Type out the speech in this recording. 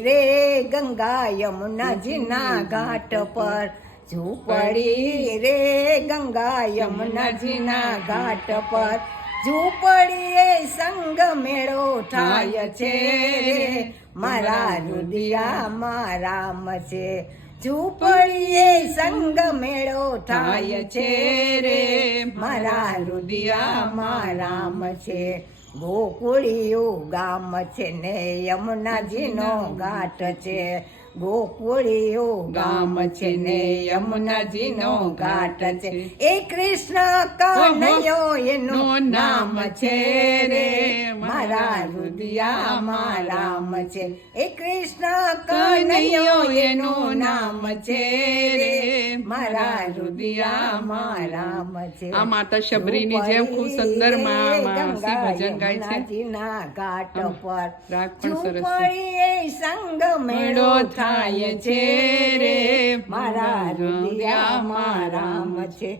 રે ગંગા યમુનાજીના ઘાટ પર, ઝૂંપડી રે ગંગા યમુનાજીના ઘાટ પર, ઝૂંપડીએ સંગ મેળો થાય છે રે, મારા હૃદયામાં રામ છે. ઝૂંપડીએ સંગ મેળો થાય છે રે, મારા હૃદયામાં રામ છે. ગોકુળિયું ગામ છે ને યમુનાજીનો ઘાટ છે, ગોકુળિયું ગામ છે ને યમુનાજીનો ઘાટ છે. એ કૃષ્ણ કનૈયો એનું નામ છે રે, મારા હૃદયામાં રામ છે. એ કૃષ્ણ કનૈયો એનું નામ છે રે, મારા હૃદયામાં રામ છે. આ માતા શબરીની જેમ ખૂબ સુંદર માસી ભજન ગાય છે. યમુનાજીના ઘાટ પર રાગ પણ સરસ છે. ઝૂંપડીએ સંગ મેળો થાય છે રે, મારા હૃદયામાં રામ છે.